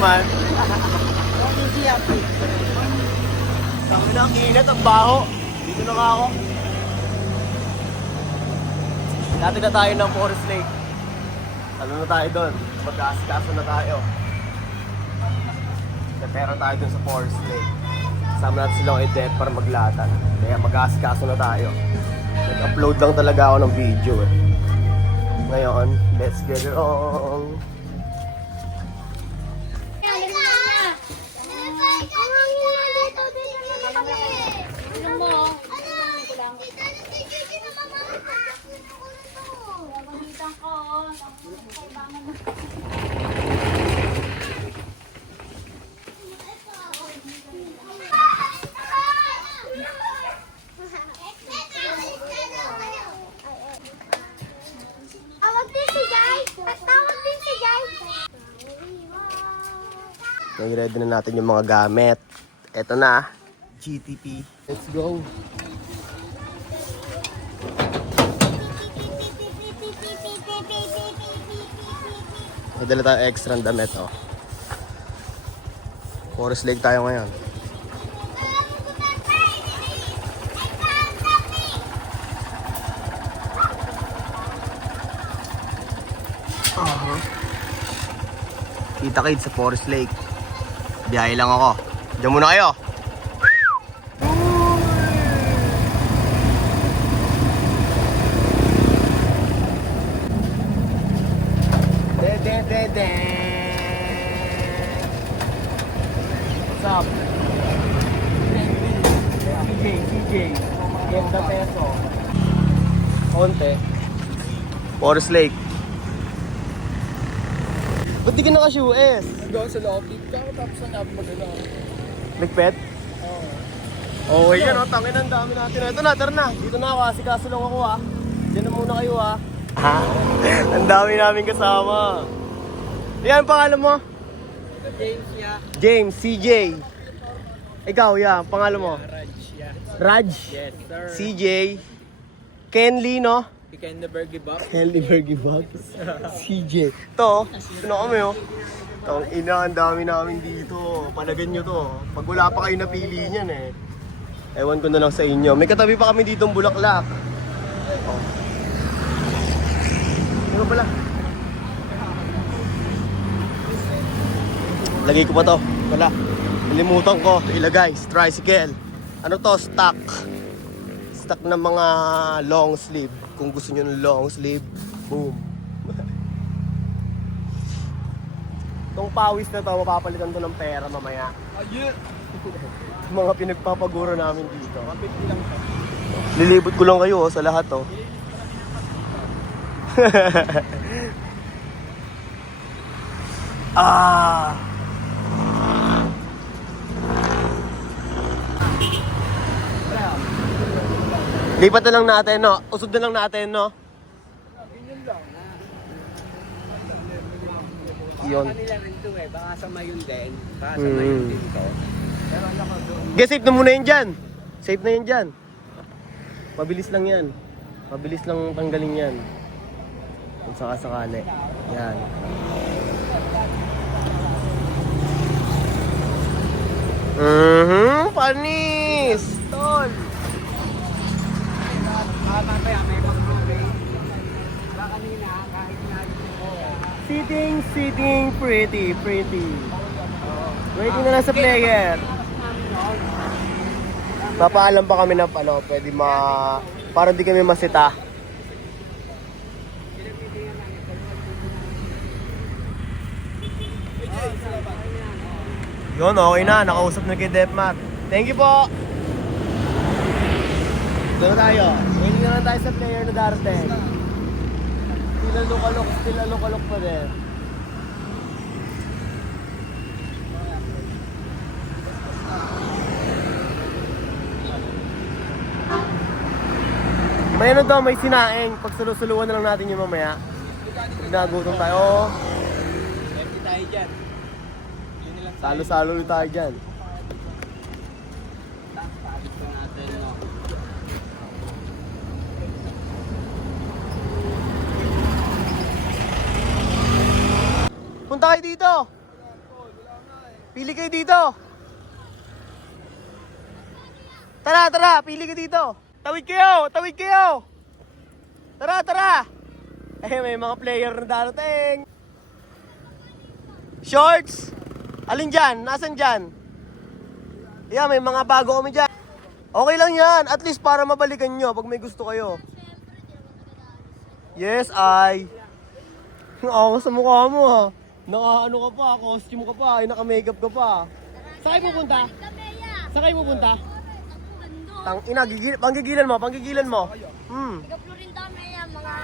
man. Sabi na, ang init, ang baho. Dito na nga ako. Dati na tayo ng Forest Lake. Ano na tayo doon? Mag-aasikaso na tayo. Pero tayo doon sa Forest Lake. Kasama natin silang edit para maglatan. Kaya mag-aasikaso na tayo. Nag-upload lang talaga ako ng video eh. Ngayon, let's get it on. Ready na natin yung mga gamit. Eto na, GTP. Let's go. May dala tayo extra ng damit, oh. Forest Lake tayo ngayon. Kita-kid sa Forest Lake. Biyahe lang ako. Diyan muna kayo. What's up? CJ. Ganda peso. Konti. Forest Lake. Ba't di ka naka-shoes? Doon sa lobby ka, tapos ang magano. Nagpet? Oo. Okay yan, oh. Tangin ang dami natin. Ito na, tara na. Dito na ako, asikaso lang ako ha. Diyan na muna kayo ha. Ang dami namin kasama. Yan, pangalan mo? James, yeah. James, CJ. Ikaw, yeah, pangalan mo? Raj, yeah. Raj? Yes, sir. CJ. Kenly, no? Kenneberg Box. Kenlyberg Box. CJ. Ito, ito kami oh. Itong ina, ang dami namin dito. Palagan nyo to. Pag wala pa kayo napili niyan eh. Ewan ko na lang sa inyo. May katabi pa kami ditong bulaklak. Oh. Ano pala? Lagay ko pa to. Wala. Nalimutan ko. Ilagay. Tricycle. Ano to? Stock. Stock ng mga long sleeve. Kung gusto nyo ng long sleeve, boom. Itong pawis na to, mapapalitan to ng pera mamaya. Ayun! Mga pinagpapaguro namin dito. Lilibot ko lang kayo sa lahat to. Ah! Lipat na lang natin, no? Usod na lang natin, no? Yun. Kanila rin to eh, baka sa mayon din. Baka sa mayon din to. Pero ano ka doon? Okay, safe na muna yun dyan. Safe na yun dyan. Mabilis lang yan. Mabilis lang tanggalin yan. Kung sakasakali. Yan. Panis! Tol! Mamaya may mag-proving. Baka kanina, kahit na Sitting pretty. Waiting na lang sa player. Papaalam pa kami na ano, pwede para di kami masita. Yun, okay na. Nakausap na kay Defmat. Thank you po! Doon tayo. Waiting na lang tayo sa player na darating. Still alok pa din. May ano daw, may sinaing. Pag salusuluan na lang natin yung mamaya. Pag nagutom tayo. empty tayo dyan. Yun nilang Salo-salo ulit tayo dyan. tapos pa natin, no? Punta kayo dito! Pili kayo dito. Tara, pili kayo dito. Tawid kayo. Tara. May mga player na darating. Shorts. Alin dyan? Nasaan dyan? Yeah, may mga bago kami dyan. Okay lang yan. At least para mabalikan nyo pag may gusto kayo. Yes, ay. Ako sa mukha mo ha. Naka-ano ka pa, costume ka pa, naka-makeup ka pa. Saan kayo pupunta? Ina, panggigilan mo. Florinda may mga...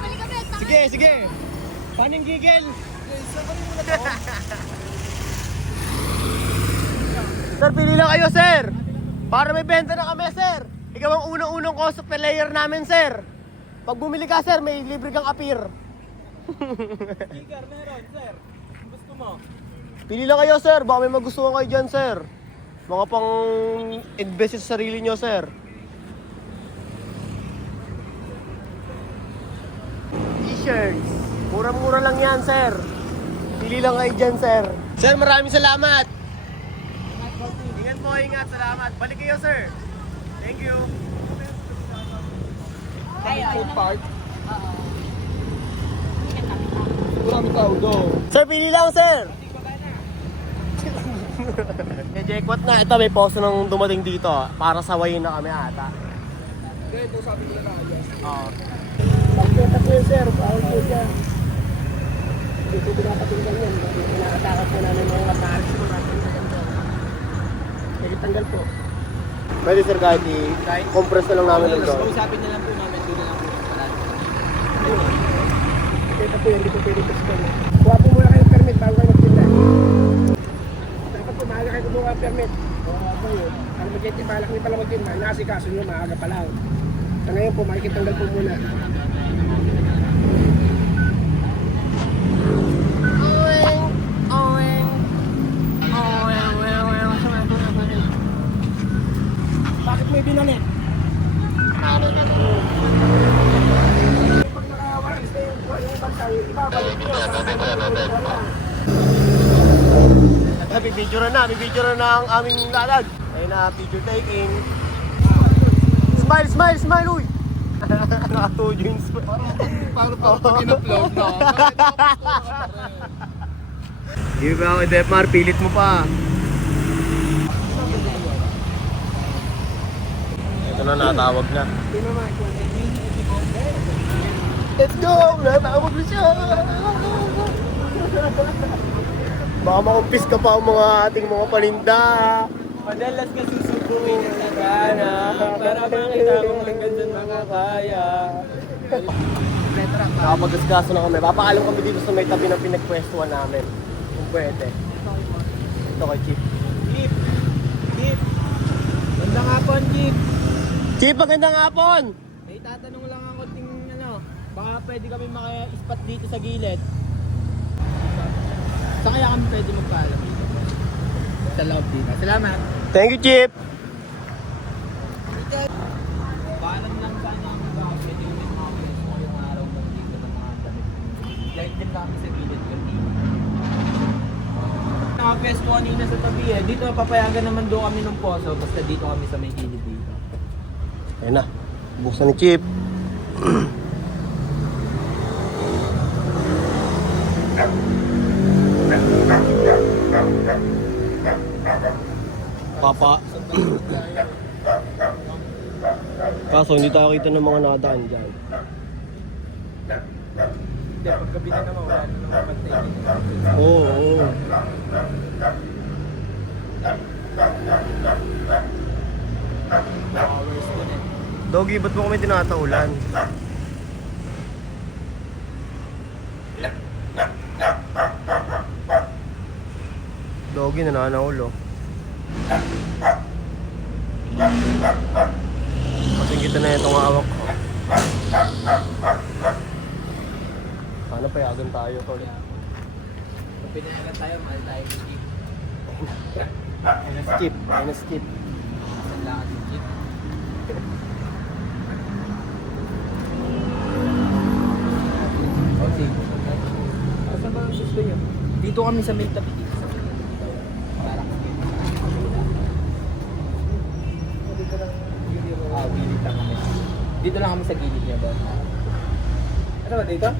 Balik kami. Sige. Paning gigil. Sir, pili lang kayo, sir. Para may benta na kami, sir. Ikaw ang unang-unang cosplay player namin, sir. Pag bumili ka, sir, may libre kang appear. Sticker meron, sir. Gusto mo? Pili lang kayo, sir. Baka may magustuhan kayo dyan, sir. Mga pang invest sa sarili nyo, sir. T-shirts. Mura-mura lang yan, sir. Pili lang kayo dyan, sir. Sir, maraming salamat. Ingat. Salamat. Balik kayo, sir. Thank you. Food park. Marami tao do. Sir, pili lang, sir. Jackpot na. Ito, may posto nang dumating dito. Para sawayin na kami ata. Ito sabi nila na ayos. Oo. Pagkita ko yun, sir. Bawal po siya. Dito pinapatinggan yan. Nakatakas po namin mga kaparis po natin sa ganito. Sige, tanggal po. Pwede, sir, kahit i-compress na lang namin ng doon. Kausapin na lang po namin. Doon na lang po. Kita po yan. Dito pwede po sa kuha po muna kayong permit bago kayo magtinda. Dapat po maaga kayo kumuha ang permit. Kuha po yun. Para mag-eti balak niyo pala magtinda. Nakasikaso nyo maaga pa lang. Sa ngayon po, makikitanggal po muna. Bakit may binalit? Pag nakawalis na yung bantay, ibabalik nyo. Bibidyo na ang aming lalag. Ayun na, picture taking. Smile, uy! Naka-2 jeans. Paano pa ito in-upload, no? Di ba ako, Defmar, pilit mo pa. Ito na, natawag na. Let's go! Natawag na siya! Baka makumpis ka pa ang mga ating mga paninda. Madalas kasi susubuin sa gana para makita kung hanggang dyan mga kaya. Nakapag-gasgaso na kami. Papaalam kami dito sa may tabi ng pinagpwestuhan namin. Kung pwede. Ito kay Chip. Jeep! Ganda nga po, Jeep! Chip, magandang hapon! May tatanong lang ako baka pwede kami maka-spot dito sa gilid. Saan kaya kami pwede magpaalam dito? Sa loob dito. Salamat! Thank you, Chip! Paalam lang sana kami baka pwede kami maka-pwesto ngayong araw ng dito ng mga damit. Like din kami sa gilid kanina. Nakapwesto kanina sa tabi eh. Dito papayagan naman doon kami ng poso basta dito kami sa may gilid dito. Ayun na. Buksan ni Chip. Papa. Kaso hindi tayo kita ng mga nakadaan dyan. Hindi, paggabi na naman wala na naman pantay. Oo. Hours ko na. Doggy, ba't mo kami tinataulan? Doggy, nananaulo. Kasing kita na itong hawak ko. Paano payagan tayo, tol? Kung pinayagan tayo, mahal tayo ng jeep. Skip. Saan lang ang jeep? O, sige. Saan ba yung gusto kami sa may tabi dito. Gilid lang kami. Dito lang kami sa gilid niya ba? Ano ba dito?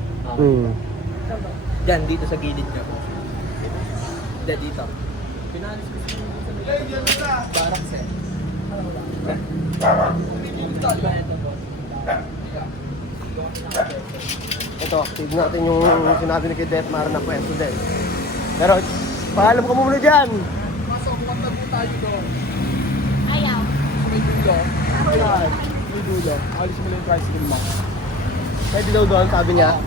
Diyan, dito sa gilid niya ba? Diyan, dito. Pinalis ko sa barracks eh. Ito, tignan natin yung sinabi ni kay Detmar na pwesto din. Pero, paalam ka muna dyan! Pasok, kumanta po tayo doon. Ayaw. May dulo. Ayan, may dulo. Alis mo lang yung tricycle mo. Pwede daw doon, sabi niya.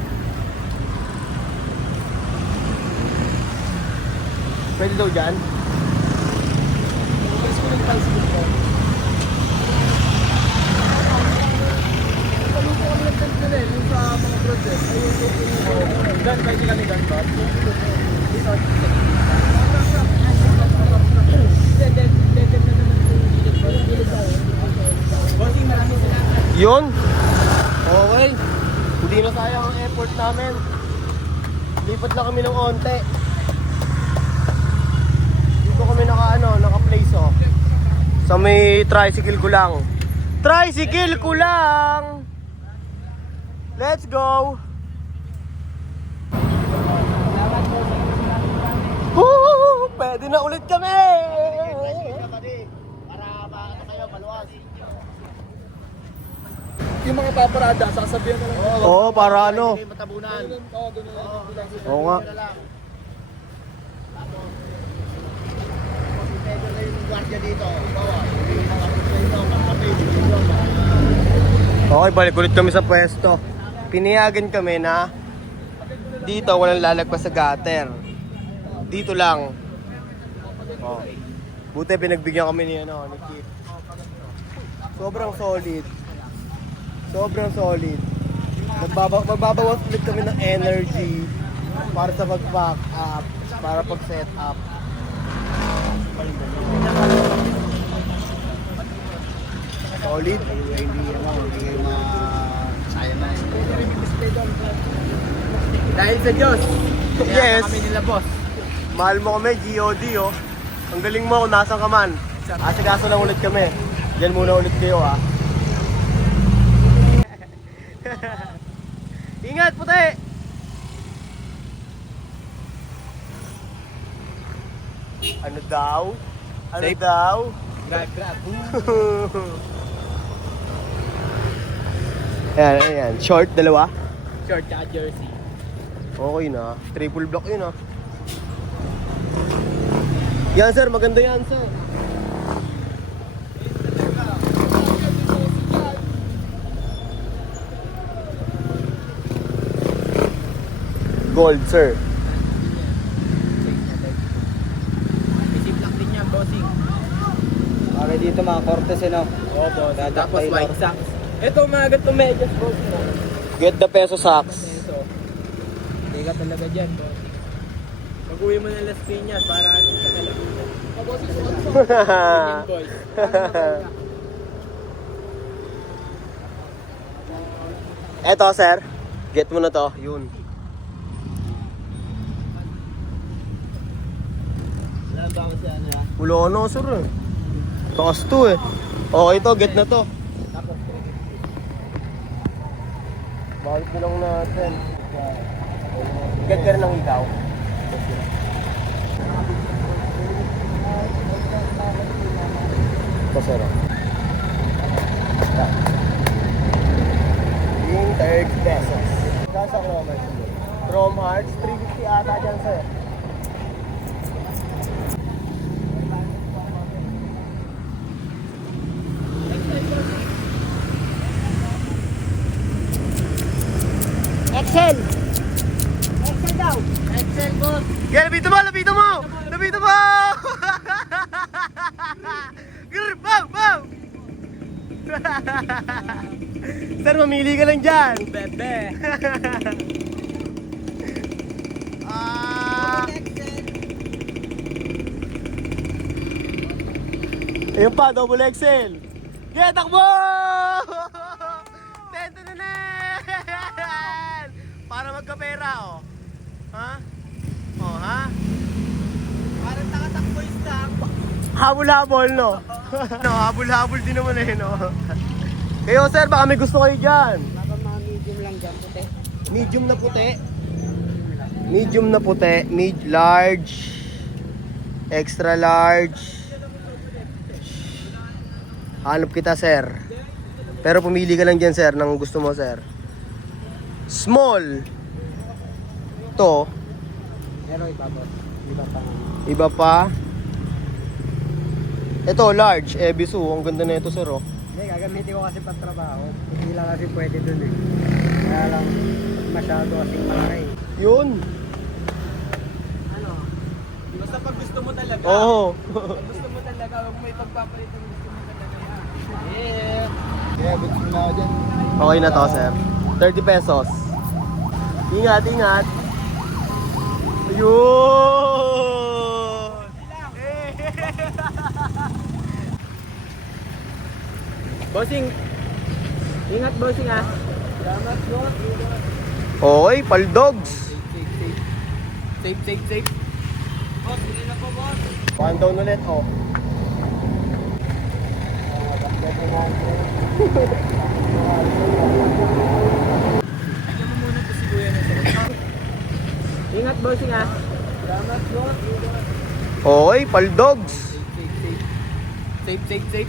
Pwede daw dyan. Alis mo lang yung tricycle mo. Palupo kami ng tent nila eh, yung sa mga project. Ayun, Dan, pwede kami Dan ba? Dito. Bossing, maraming salamat. Yun! Okay. Hindi na sayang ang effort namin. Lipat lang kami ng onte. Dito kami naka-place oh. Sa may tricycle ko lang. Tricycle ko lang! Let's go! Woo! Pwede na ulit kami! Yung mga paparada, sasabihan na lang. Oo, para ano? Matabunan. Oo, ganun. Oo nga. Okay, balik ulit kami sa pwesto. Piniyagan kami na dito walang lalagpas sa gutter. Dito lang. Oh. Buti pinagbigyan kami ni Kip. Sobrang solid. Sobrang solid. Magbabawas ulit kami ng energy para sa mag-pack up, para pag-set up. Solid. Dahil sa Diyos. Yes. Kami nila boss. Mahal mo kami, GOD oh. Ang galing mo kung nasan ka man. Asikaso lang ulit kami. Diyan muna ulit kayo ah. Ingat puti! Ano daw? Ano Safe. daw? Grab. Ayan. Short, dalawa? Short at jersey. Okay na. Triple block yun ah. Yan sir, maganda yan sir. Gold sir. Isip lang din yan, bossing. Okay, dito mga Cortez, no? Oo, boss. Tapos white socks. Ito, mga gatong medyas, bossing. Get the peso socks. Ito. Hindi ka talaga dyan, boss. Pag-uwi mo ng Las Piñas para anong sa kalabutan. Bossing, suot mo. Winning boys. Eto sir, get mo na to. Yun. Wala na sir eh. Taas to eh. Okay to, get na to. Bakit na lang natin? Get ka rin ng ikaw. Pasara. Yung 30 pesos. Nasa Chrome Hearts. Chrome Hearts, 350 ata dyan sir. Excel. Excel daw. Excel, boss. Yeah, lapito mo! Lapito mo! Lapito mo! Grr, bow! Bow! Sir, mamili ka lang dyan! Bebe. Ayun pa, double XL! Yeah, takbo! Tentananan! Para magkapera, oh. Ha? Oh, ha? Habol-habol, no? No, habol-habol din naman eh, no? Kayo, sir, baka may gusto kayo dyan. Baka mga medium lang dyan, puti. Medium na puti. Medium na puti. Large. Extra large. Hanap kita, sir. Pero pumili ka lang dyan, sir, ng gusto mo, sir. Small. To. Pero iba, boss. Iba pa. Iba pa. Ito, large. Ebisu. Ang ganda na ito, sir, oh. Hindi, gagamitin ko kasi pagtrabaho. Hindi lang kasi pwede dun eh. Kaya lang, masyado kasing malaki. Yun. Ano? Basta pag gusto mo talaga. Oo. Pag gusto mo talaga, huwag mo ipagpapalit ang gusto mo talaga yan. Yeah. Kaya, bits mo na ako dyan. Okay na to, sir. 30 pesos. Ingat, ingat. Ayun! Bossing. Ingat, bossing ah. Salamat, boss. Okay, paldogs. Safe. Boss, hindi na po, boss. One down ulit, oh. Bigyan mo muna to si Kuya na sa Ingat, bossing ah. Salamat, boss. Okay, paldogs. Safe.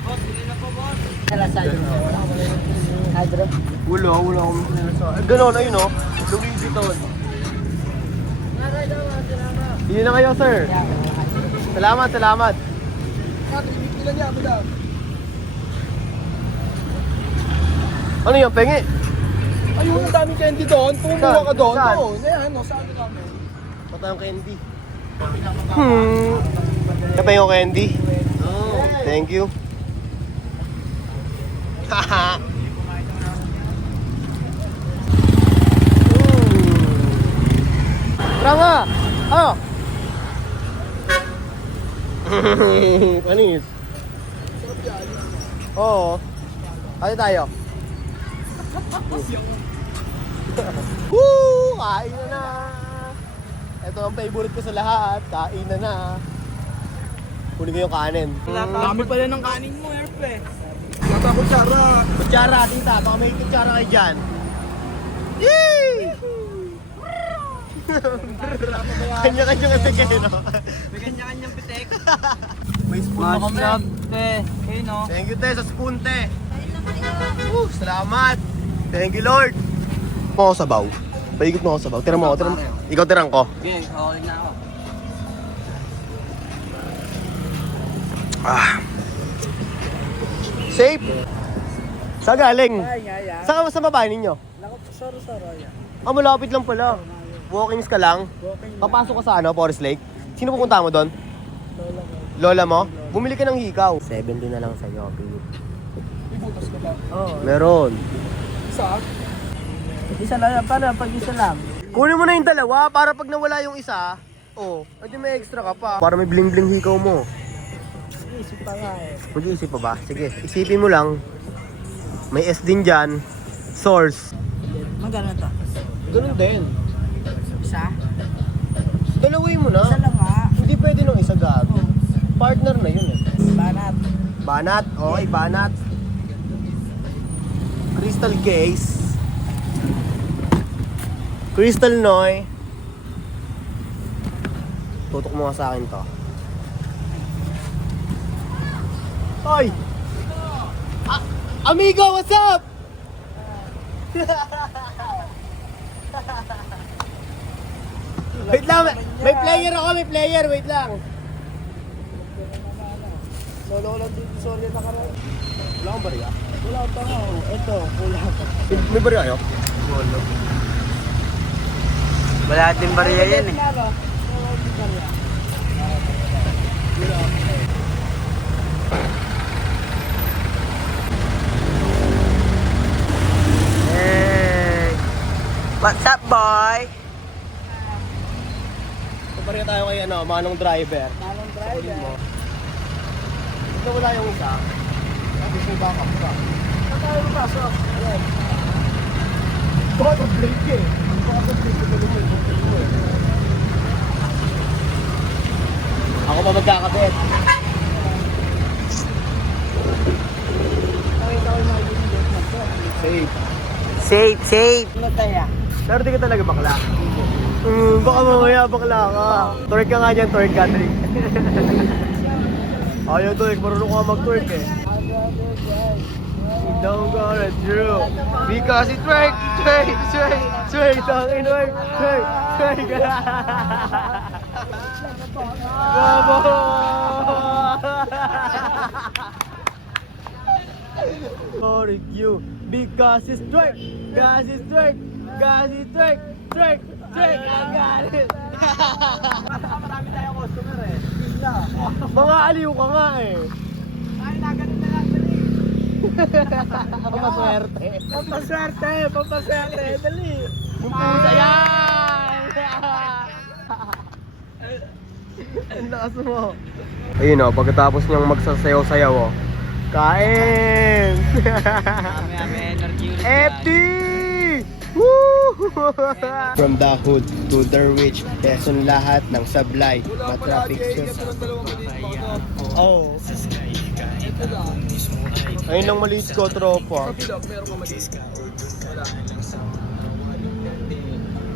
Boss, hindi na po, boss. Kalasan yun. Hydro. Wala akong pinasa. Ganon, ayun, oh. Louis Vuitton. Hindi na kayo, sir. Salamat. Ano yung pengi? Ayun, ang daming candy doon. Pumuha ka doon. Saan? Oo, ayan, no, saan ka kami? Patayong candy. Kapay yung candy? Oh, thank you. Haha. Tara! Ano? Panis. Oo. Ano tayo? Woo! Kain na! Ito ang favorite ko sa lahat. Kain na. Kunin ko yung kanin. Dami pala ng kanin mo, Erpe. Mata ko, Chara. Kutsara, tita. Baka may kutsara kayo dyan. Yee! Kanya-kanyang efek kayo, no? May kanya-kanyang pitek. May spoon na kami. te. Okay, no? Thank you, te, sa spoon, te. Salamat. Thank you, Lord. Mo ako sabaw. Paikot mo ako sabaw. Tira mo ako. Ikaw tirang ko. Okay, okay na ako. Safe. Saan galing? Ay. Saan sa babae ninyo? Naku, soro-soro yan. Ah, malapit lang pala. Walkings ka lang. Papasok ka sa ano, Forest Lake. Sino pupunta mo doon? Lola mo? Bumili ka ng hikaw. 70 na lang sa'yo. Ibutas ka ba? Oo. Meron. Isa? Isa lang, para pag isa lang. Kunin mo na yung dalawa para pag nawala yung isa, oh, edi may extra ka pa. Para may bling-bling hikaw mo. Isip pa nga eh. Mag-iisip pa ba? Sige, isipin mo lang. May S din dyan. Source. Magkano to? Ganun din. Isa? Dalawin mo na. Isa lang nga. Hindi pwede nung isa gago. Partner na yun eh. Banat. Banat. Okay, banat. Crystal case. Crystal Noy. Tutok mo nga sa akin to. Hoy! Amigo, what's up? Wait lang, may player ako, wait lang. Lolo ko lang din, sorry na karoon. Wala kang bariya? Wala ko pa nga. Ito, wala ko. May bariya kayo? Wala din bariya yan eh. Hey! What's up, boy? Bariya tayo kay ano, manong driver. Manong Sakulin mo. Ito wala yung isa. Tapos may backup ka. Saan tayo mapasok? Ayan. Baka mag-break eh. Baka mag-break eh. Ako pa magkakabit. Safe. Safe. Mataya. Pero di ka talaga bakla. Baka mamaya bakla ka. Twerk ka nga dyan, twerk ka, twerk. Ayaw twerk, marunong ka mag-twerk eh. Don't go to true. Because it's twerk, twerk, twerk, twerk, twerk, twerk, twerk, twerk. Bravo! For you, because it's twerk, because it's twerk, because it's twerk, twerk, twerk. I got it. Marami tayong customer eh. Pila. Mga aliw ka nga eh. Ay, naganon na lang dali. Pampaswerte. Pampaswerte, dali. Yung pusa yan! Ang lakas mo. Ayun o, pagkatapos niyang magsasayaw-sayaw o. Kain! May energy ulit. Eti! Woo! From the hood to the rich, lesson lahat ng sablay. Matraffic sa... Oh. Ayun lang maliit ko, tropa.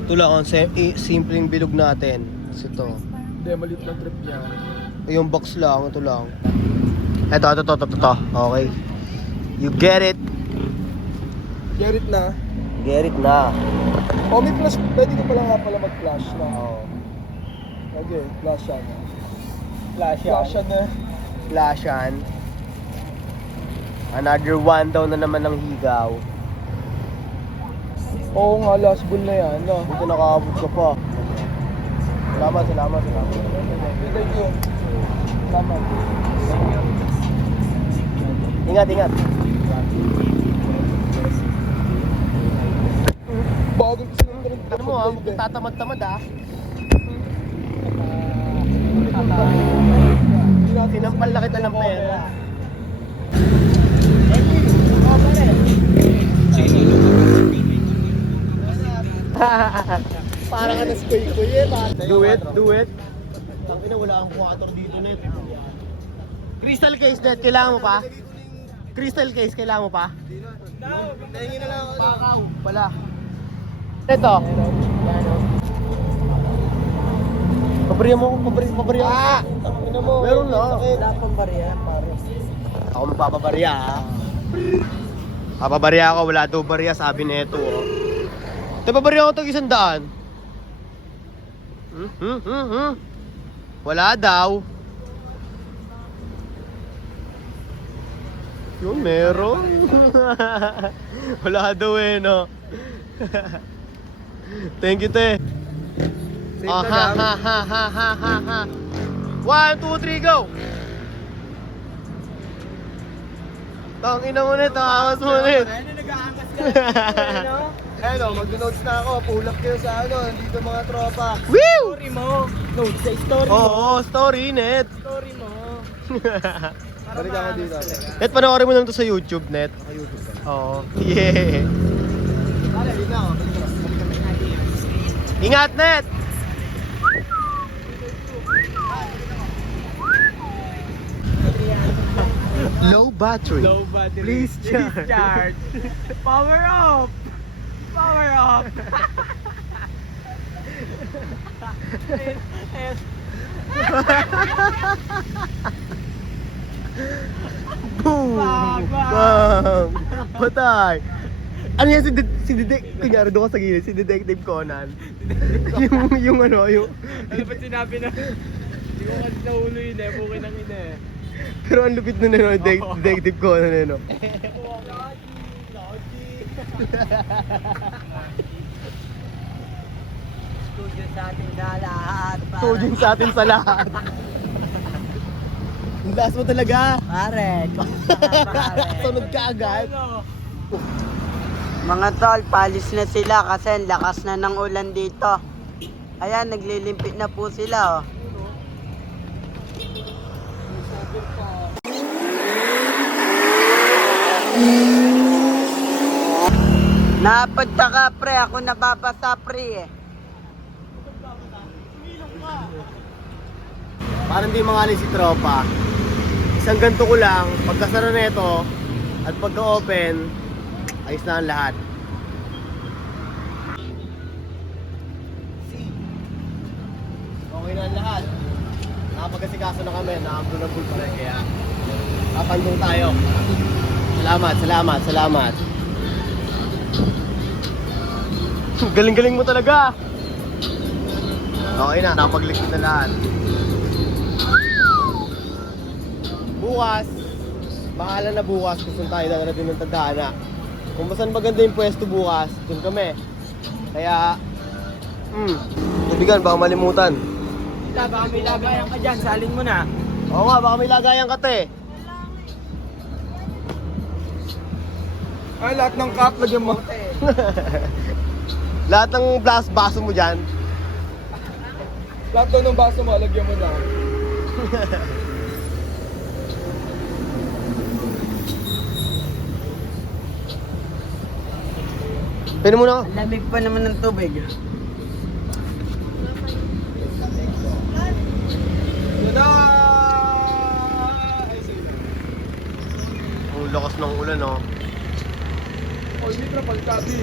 Ito lang ang simpleng bilog natin. Ito. Hindi, maliit lang trip niya. Yung box lang, ito lang. Ito. Okay. You get it. Get it na. Get it na. May plus, pwede ko pala nga pala mag-flash na. Oh. Okay, flash yan. Flash Flash yan na. Flashan. Another one daw na naman ng higaw. Oo nga, last bull na yan. No? Buti nakaabot ka pa. Salamat. Thank you. Salamat. Ingat. Bagong sinunod rin. Ano mo ha, huwag tatamad-tamad ha. Sinampal na kita ng pera. Parang ka na si Kuy eh. Do it. Tangina, wala kang bukator dito net. Crystal case net, kailangan mo pa? Crystal case, kailangan mo pa? Tingin na lang ako. Pakaw. Wala. Ito. Pabriya mo. Tangina mo. Meron na. Wala pang bariya, pare. Ako magpapabarya ha. Papabarya ako, wala daw barya, sabi nito oh. Papabarya ako tag 100. Wala daw. Yung meron. Wala daw eh no. Thank you te. Ha. 1, 2, 3, go! Tangina mo nito, angas mo nito. Nag-aangas ka lang. Ano, mag-notes na ako, pull up kayo sa ano, dito mga tropa. Story mo. Note sa story mo. Oo, story net. Story mo. Balik ako dito. Net, panoorin mo lang to sa YouTube, net. YouTube ka. Oo. Yeah. Pare, dito ako. Ingat, net! Low battery. Please charge. Power off. Boom! Bang! Patay! Ano yan si kunyari doon ka sa gilid, si Detective Conan. yung ano, yung... Ano ba't sinabi na? Hindi ko kasi naulo yun eh. Bukin ang ina eh. Pero ang lupit nun eh, no? Detective Conan eh, no? Studio sa ating lahat. Tujin sa atin sa lahat. Ang last mo talaga. Pare. Sunod ka agad. Mga tol, palis na sila kasi ang lakas na ng ulan dito. Ayan, naglilimpit na po sila oh. Napadta ka pre, ako nababasa pre eh. para hindi mangali si tropa. Isang ganito ko lang, pagkasara nito at pagka-open, ayos na ang lahat. Okay na ang lahat. Nakapagkasikaso na kami, nakambulabul pa rin kaya papandong tayo. Salamat. Galing-galing mo talaga. Okay na, nakapaglikid na lahat. Bukas, bahala na bukas kung tayo na din ng tadhana. Kung basan maganda yung pwesto bukas, dun kami. Kaya, tubigan, baka malimutan. Tita, baka may lagayan ka dyan, salin mo na. Oo nga, baka may lagayan ka te. Ay, lahat ng cup, lagyan mo. Lahat ng baso mo dyan. Lahat daw ng baso mo, lagyan mo na. Pino mo na. Lamig pa naman ng tubig. Tada! Ang lakas ng ulan, oh. Oh, hindi na palkabi.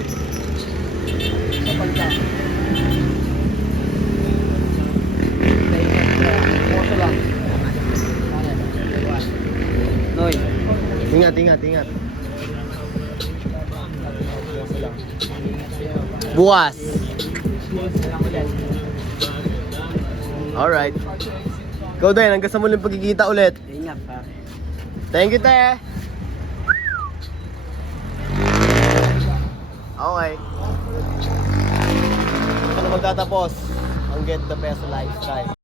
Kapalka. Bukas lang. Noy. Ingat. Bukas. Alright. Ikaw din, hanggang sa muling pagkikita ulit. Ingat pa. Thank you, te. Okay. Ito na magtatapos ang Get the Peso Lifestyle.